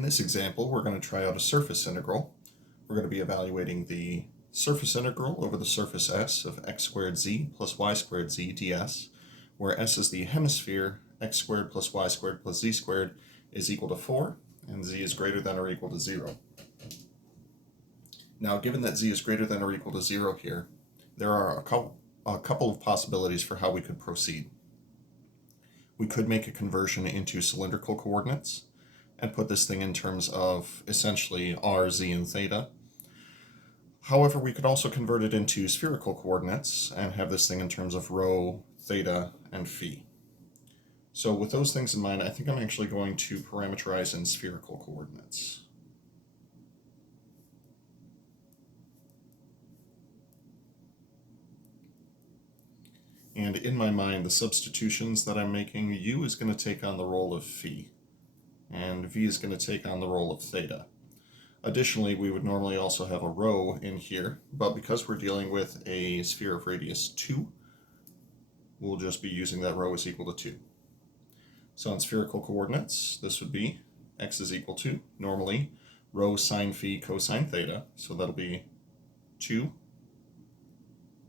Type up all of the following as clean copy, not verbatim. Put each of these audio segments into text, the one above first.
In this example, we're going to try out a surface integral. We're going to be evaluating the surface integral over the surface S of x squared z plus y squared z ds, where S is the hemisphere, x squared plus y squared plus z squared is equal to 4, and z is greater than or equal to 0. Now, given that z is greater than or equal to 0 here, there are a couple of possibilities for how we could proceed. We could make a conversion into cylindrical coordinates and put this thing in terms of essentially r, z, and theta. However, we could also convert it into spherical coordinates and have this thing in terms of rho, theta, and phi. So with those things in mind, I think I'm actually going to parameterize in spherical coordinates. And in my mind, the substitutions that I'm making, u is going to take on the role of phi, and v is going to take on the role of theta. Additionally, we would normally also have a rho in here, but because we're dealing with a sphere of radius 2, we'll just be using that rho is equal to 2. So in spherical coordinates, this would be x is equal to, normally, rho sine phi cosine theta, so that'll be 2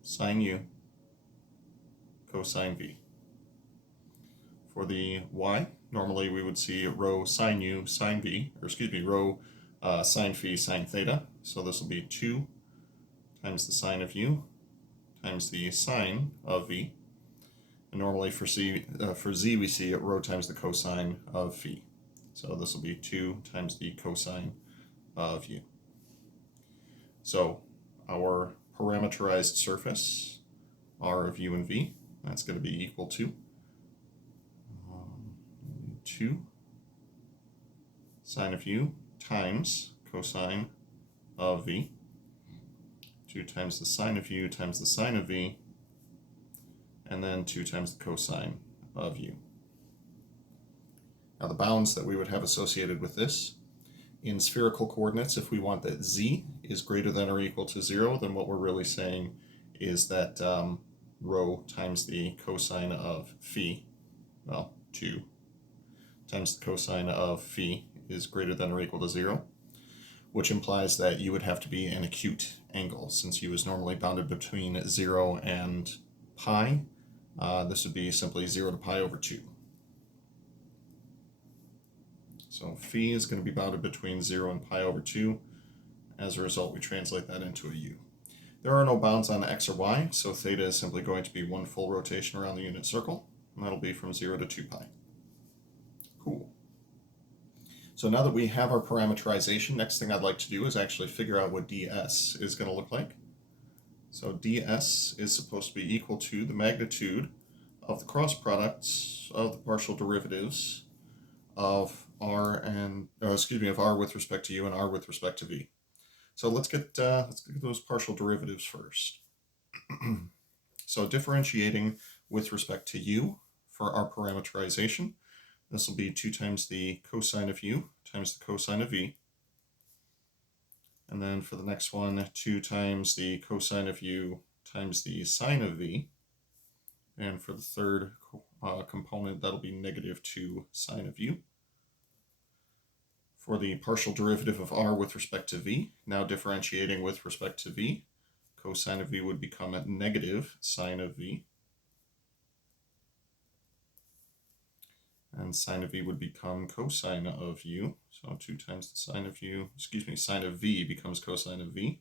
sine u cosine v. For the y, normally we would see rho sine u sine v, or excuse me, rho sine phi sine theta, so this will be 2 times the sine of u times the sine of v. And normally for z we see rho times the cosine of phi. So this will be 2 times the cosine of u. So our parameterized surface, r of u and v, that's going to be equal to 2 sine of u times cosine of v, 2 times the sine of u times the sine of v, and then 2 times the cosine of u. Now the bounds that we would have associated with this, in spherical coordinates, if we want that z is greater than or equal to 0, then what we're really saying is that rho times the cosine of phi, well, 2 times the cosine of phi is greater than or equal to 0, which implies that u would have to be an acute angle. Since u is normally bounded between 0 and pi, this would be simply 0 to pi over 2. So phi is going to be bounded between 0 and pi over 2. As a result, we translate that into a u. There are no bounds on x or y, so theta is simply going to be one full rotation around the unit circle, and that'll be from 0 to 2 pi. Cool. So now that we have our parameterization, next thing I'd like to do is actually figure out what ds is going to look like. So ds is supposed to be equal to the magnitude of the cross products of the partial derivatives of r and of r with respect to u and r with respect to v. So let's get those partial derivatives first. So differentiating with respect to u for our parameterization, this will be 2 times the cosine of u times the cosine of v. And then for the next one, 2 times the cosine of u times the sine of v. And for the third component, that'll be negative 2 sine of u. For the partial derivative of r with respect to v, now differentiating with respect to v, cosine of v would become a negative sine of v. And sine of v would become cosine of u. So 2 times the sine of u, sine of v becomes cosine of v.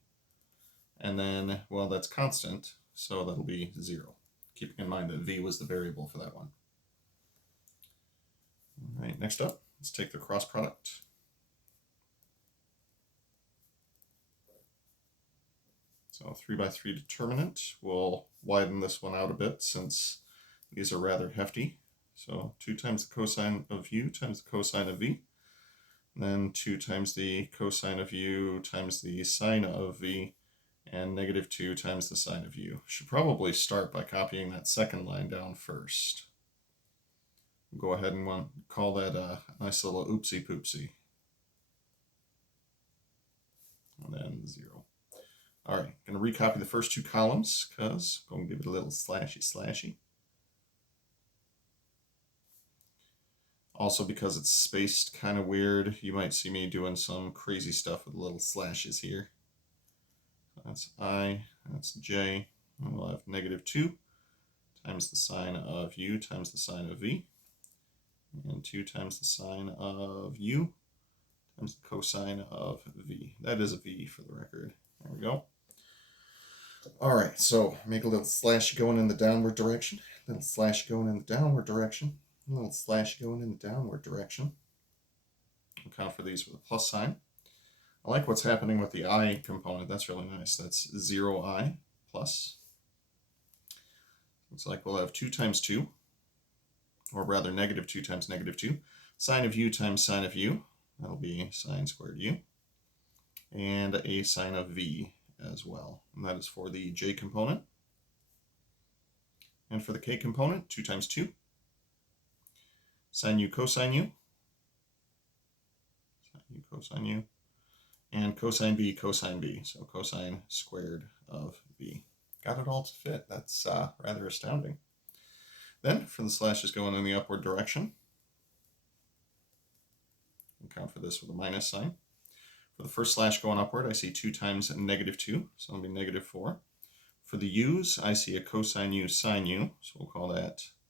And then, well, that's constant, so that'll be 0. Keeping in mind that v was the variable for that one. All right, next up, let's take the cross product. So 3 by 3 determinant. We'll widen this one out a bit since these are rather hefty. So 2 times the cosine of u times the cosine of v. And then 2 times the cosine of u times the sine of v. And negative 2 times the sine of u. Should probably start by copying that second line down first. Go ahead and call that a nice little oopsie poopsie. And then 0. All right, going to recopy the first 2 columns because I'm going to give it a little slashy. Also, because it's spaced kind of weird, you might see me doing some crazy stuff with little slashes here. That's I, that's j, and we'll have -2 times the sine of u times the sine of v, and 2 times the sine of u times the cosine of v. That is a v for the record. There we go. All right, so make a little slash going in the downward direction, little slash going in the downward direction, a little slash going in the downward direction. Account for these with a plus sign. I like what's happening with the I component. That's really nice. That's 0i plus. Looks like we'll have 2 times 2, or rather -2 times -2. Sine of u times sine of u. That'll be sine squared u. And a sine of v as well. And that is for the j component. And for the k component, 2 times 2. Sine u cosine u. Sine u cosine u. And cosine b, so cosine squared of b. Got it all to fit. That's rather astounding. Then, for the slashes going in the upward direction, account for this with a minus sign. For the first slash going upward, I see 2 times -2, so it'll be -4. For the u's, I see a cosine u sine u, so we'll call that